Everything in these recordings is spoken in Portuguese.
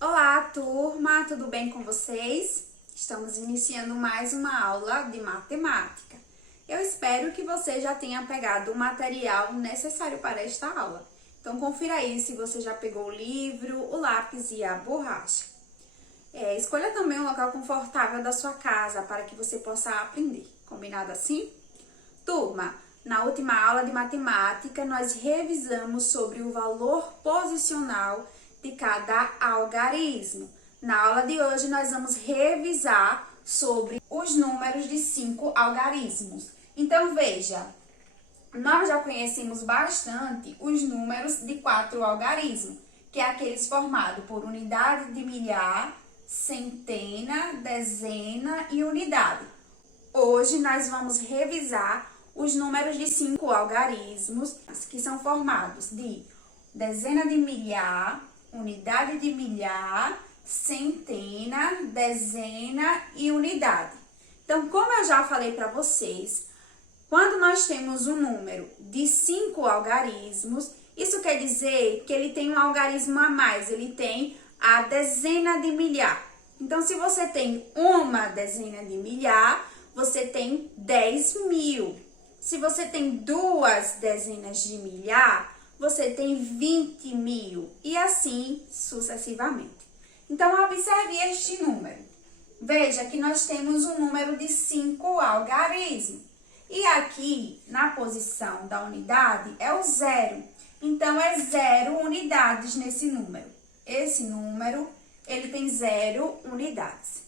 Olá, turma, tudo bem com vocês? Estamos iniciando mais uma aula de matemática. Eu espero que você já tenha pegado o material necessário para esta aula. Então, confira aí se você já pegou o livro, o lápis e a borracha. Escolha também um local confortável da sua casa para que você possa aprender. Combinado assim? Turma, na última aula de matemática, nós revisamos sobre o valor posicional de cada algarismo. Na aula de hoje, nós vamos revisar sobre os números de 5 algarismos. Então, veja, nós já conhecemos bastante os números de 4 algarismos, que é aqueles formados por unidade de milhar, centena, dezena e unidade. Hoje, nós vamos revisar os números de 5 algarismos, que são formados de dezena de milhar, unidade de milhar, centena, dezena e unidade. Então, como eu já falei para vocês, quando nós temos um número de 5 algarismos, isso quer dizer que ele tem um algarismo a mais, ele tem a dezena de milhar. Então, se você tem uma dezena de milhar, você tem 10.000. Se você tem 2 dezenas de milhar, você tem 20.000 e assim sucessivamente. Então, observe este número. Veja que nós temos um número de 5 algarismos. E aqui, na posição da unidade, é o 0. Então, é 0 unidades nesse número. Esse número, ele tem 0 unidades.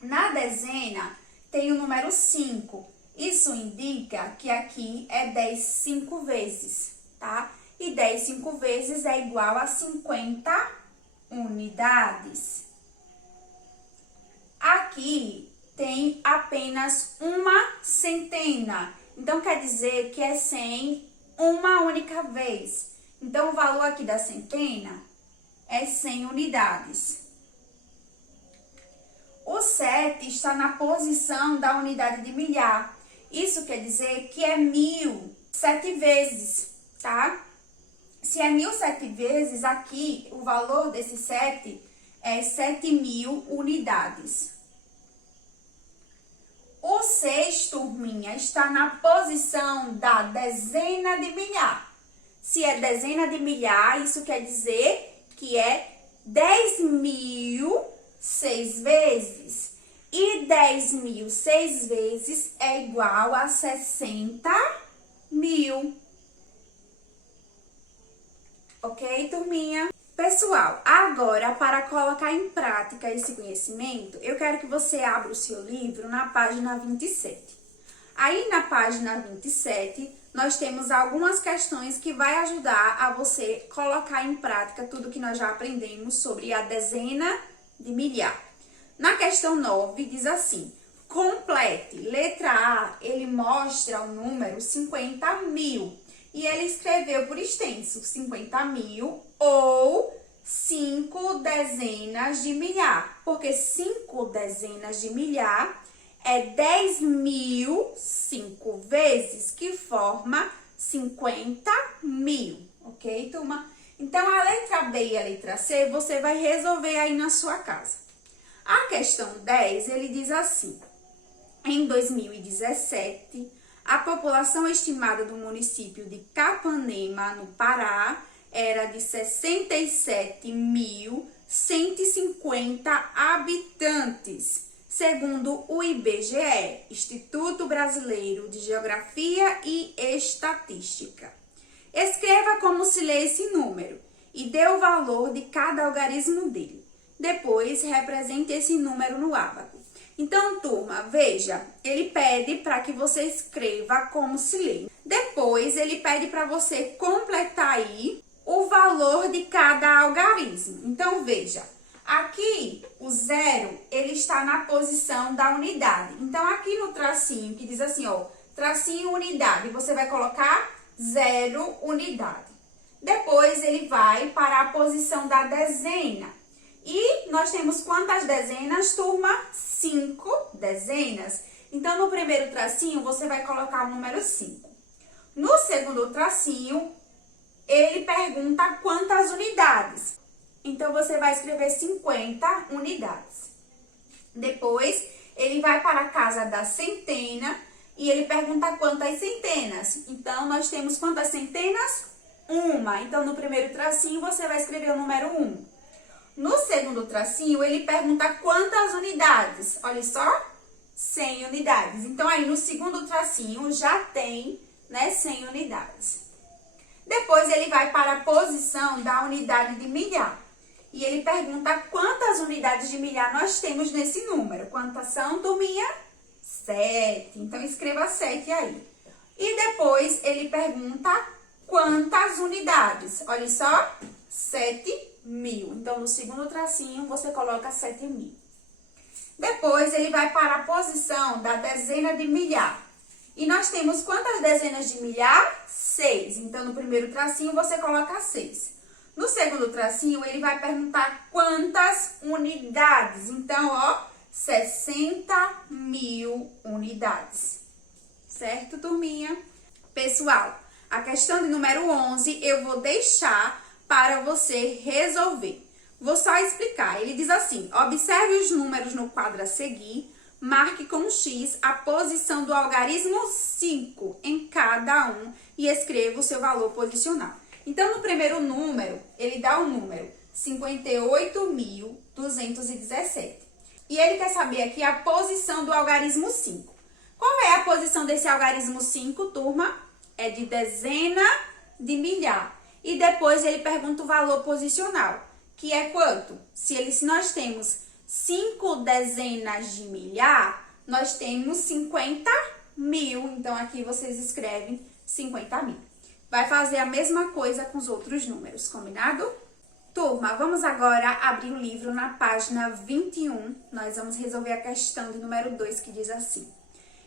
Na dezena, tem o número 5. Isso indica que aqui é 10 5 vezes, tá? E 10 5 vezes é igual a 50 unidades. Aqui tem apenas uma centena. Então, quer dizer que é 100 uma única vez. Então, o valor aqui da centena é 100 unidades. O 7 está na posição da unidade de milhar. Isso quer dizer que é 1.000 7 vezes, tá? Se é 1.000 7 vezes, aqui o valor desse 7 é 7.000 unidades. O 6, turminha, está na posição da dezena de milhar. Se é dezena de milhar, isso quer dizer que é 10.000 6 vezes. E 10.000 6 vezes é igual a 60.000. Ok, turminha? Pessoal, agora, para colocar em prática esse conhecimento, eu quero que você abra o seu livro na página 27. Aí, na página 27, nós temos algumas questões que vai ajudar a você colocar em prática tudo que nós já aprendemos sobre a dezena de milhar. Na questão 9, diz assim: complete. Letra A, ele mostra o número 50.000. E ele escreveu por extenso 50.000 ou 5 dezenas de milhar. Porque 5 dezenas de milhar é 10.000 5 vezes, que forma 50.000. Ok, turma? Então, a letra B e a letra C, você vai resolver aí na sua casa. A questão 10, ele diz assim: em 2017, a população estimada do município de Capanema, no Pará, era de 67.150 habitantes, segundo o IBGE, Instituto Brasileiro de Geografia e Estatística. Escreva como se lê esse número e dê o valor de cada algarismo dele. Depois, represente esse número no ábaco. Então, turma, veja, ele pede para que você escreva como se lê. Depois, ele pede para você completar aí o valor de cada algarismo. Então, veja, aqui o 0, ele está na posição da unidade. Então, aqui no tracinho, que diz assim, ó, tracinho unidade, você vai colocar 0 unidade. Depois, ele vai para a posição da dezena. E nós temos quantas dezenas, turma? 5 dezenas. Então, no primeiro tracinho, você vai colocar o número 5. No segundo tracinho, ele pergunta quantas unidades. Então, você vai escrever 50 unidades. Depois, ele vai para a casa da centena e ele pergunta quantas centenas. Então, nós temos quantas centenas? Uma. Então, no primeiro tracinho, você vai escrever o número 1. No segundo tracinho, ele pergunta quantas unidades. Olha só, 100 unidades. Então, aí no segundo tracinho já tem, né, 100 unidades. Depois, ele vai para a posição da unidade de milhar. E ele pergunta quantas unidades de milhar nós temos nesse número. Quantas são, turminha? 7. Então, escreva 7 aí. E depois, ele pergunta quantas unidades. Olha só, 7.000. Então, no segundo tracinho, você coloca 7.000. Depois, ele vai para a posição da dezena de milhar. E nós temos quantas dezenas de milhar? 6. Então, no primeiro tracinho, você coloca 6. No segundo tracinho, ele vai perguntar quantas unidades. Então, ó, 60.000 unidades. Certo, turminha? Pessoal, a questão de número 11 eu vou deixar para você resolver. Vou só explicar. Ele diz assim: observe os números no quadro a seguir, marque com X a posição do algarismo 5 em cada um e escreva o seu valor posicional. Então, no primeiro número, ele dá o número 58.217. E ele quer saber aqui a posição do algarismo 5. Qual é a posição desse algarismo 5, turma? É de dezena de milhar. E depois ele pergunta o valor posicional, que é quanto? Se nós temos 5 dezenas de milhar, nós temos 50.000. Então, aqui vocês escrevem 50.000. Vai fazer a mesma coisa com os outros números, combinado? Turma, vamos agora abrir o livro na página 21. Nós vamos resolver a questão de número 2, que diz assim: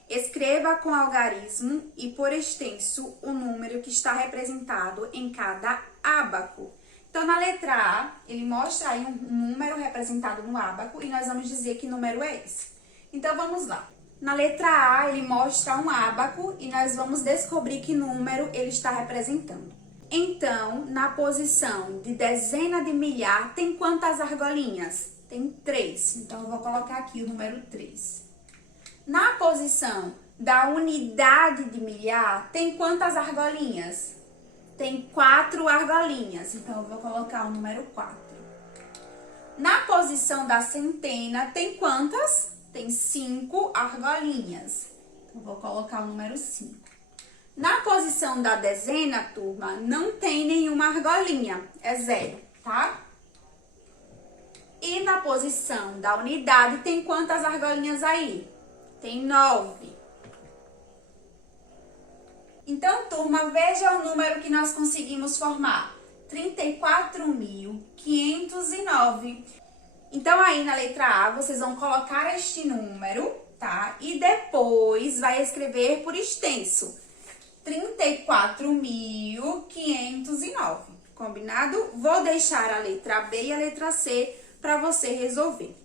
escreva com algarismo e por extenso o número que está representado em cada ábaco. Então, na letra A, ele mostra aí um número representado no ábaco e nós vamos dizer que número é esse. Então, vamos lá. Na letra A, ele mostra um ábaco e nós vamos descobrir que número ele está representando. Então, na posição de dezena de milhar, tem quantas argolinhas? Tem 3. Então, eu vou colocar aqui o número 3. Na posição da unidade de milhar, tem quantas argolinhas? Tem 4 argolinhas. Então, eu vou colocar o número 4. Na posição da centena, tem quantas? Tem 5 argolinhas. Então, vou colocar o número 5. Na posição da dezena, turma, não tem nenhuma argolinha. É 0, tá? E na posição da unidade, tem quantas argolinhas aí? Tem 9. Então, turma, veja o número que nós conseguimos formar. 34.509. Então, aí na letra A, vocês vão colocar este número, tá? E depois vai escrever por extenso. 34.509. Combinado? Vou deixar a letra B e a letra C para você resolver.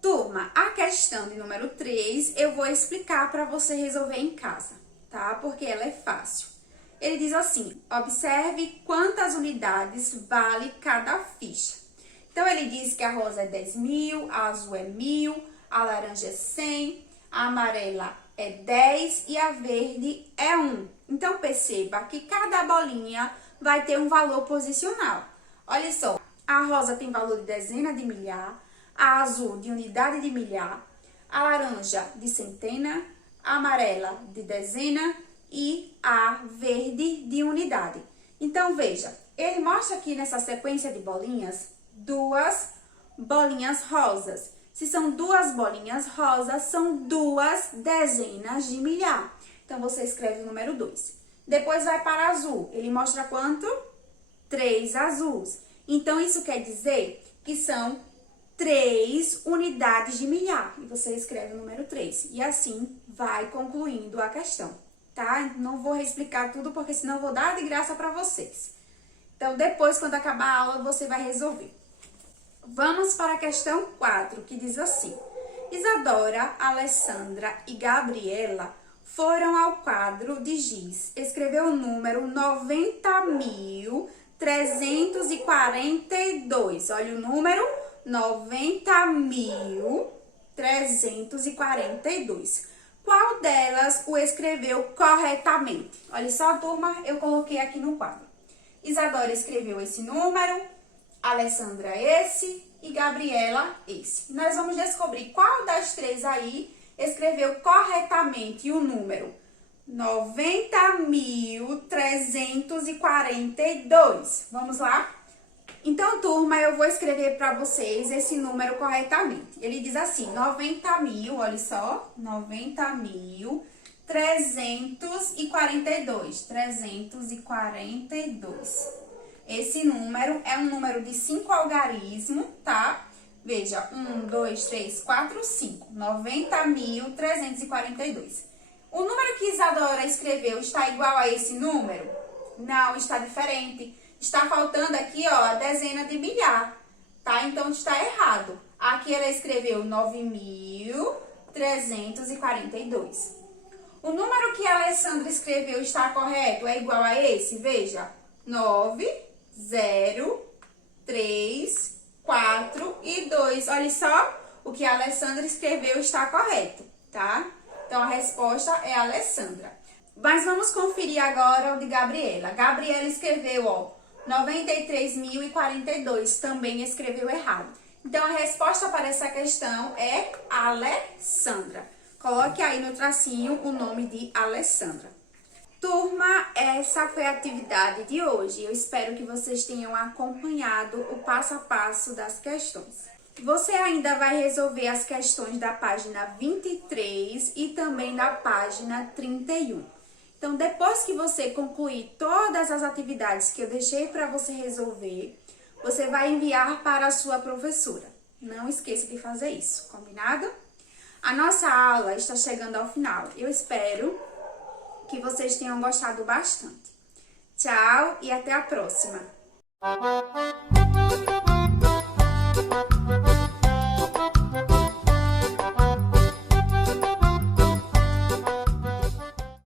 Turma, a questão de número 3 eu vou explicar para você resolver em casa, tá? Porque ela é fácil. Ele diz assim: observe quantas unidades vale cada ficha. Então, ele diz que a rosa é 10.000, a azul é 1.000, a laranja é 100, a amarela é 10 e a verde é 1. Então, perceba que cada bolinha vai ter um valor posicional. Olha só, a rosa tem valor de dezena de milhar, a azul de unidade de milhar, a laranja de centena, a amarela de dezena e a verde de unidade. Então, veja, ele mostra aqui nessa sequência de bolinhas, 2 bolinhas rosas. Se são 2 bolinhas rosas, são 2 dezenas de milhar. Então, você escreve o número 2. Depois vai para azul. Ele mostra quanto? 3 azuis. Então, isso quer dizer que são 3 unidades de milhar. E você escreve o número 3. E assim vai concluindo a questão, tá? Não vou reexplicar tudo, porque senão eu vou dar de graça para vocês. Então, depois, quando acabar a aula, você vai resolver. Vamos para a questão 4, que diz assim: Isadora, Alessandra e Gabriela foram ao quadro de giz. Escreveu o número 90.342. Olha o número 90.342. Qual delas o escreveu corretamente? Olha só, turma, eu coloquei aqui no quadro. Isadora escreveu esse número, Alessandra esse e Gabriela esse. Nós vamos descobrir qual das três aí escreveu corretamente o número 90.342. Vamos lá? Então, turma, eu vou escrever para vocês esse número corretamente. Ele diz assim, 90.000, olha só, 90.342, 342. Esse número é um número de 5 algarismos, tá? Veja, 1, 2, 3, 4, 5, 90.342. O número que Isadora escreveu está igual a esse número? Não, está diferente. Está faltando aqui, ó, a dezena de milhar, tá? Então, está errado. Aqui ela escreveu 9.342. O número que a Alessandra escreveu está correto? É igual a esse? Veja, 9, 0, 3, 4 e 2. Olha só, o que a Alessandra escreveu está correto, tá? Então, a resposta é a Alessandra. Mas vamos conferir agora o de Gabriela. Gabriela escreveu, ó, 93.042, também escreveu errado. Então, a resposta para essa questão é Alessandra. Coloque aí no tracinho o nome de Alessandra. Turma, essa foi a atividade de hoje. Eu espero que vocês tenham acompanhado o passo a passo das questões. Você ainda vai resolver as questões da página 23 e também da página 31. Então, depois que você concluir todas as atividades que eu deixei para você resolver, você vai enviar para a sua professora. Não esqueça de fazer isso, combinado? A nossa aula está chegando ao final. Eu espero que vocês tenham gostado bastante. Tchau e até a próxima!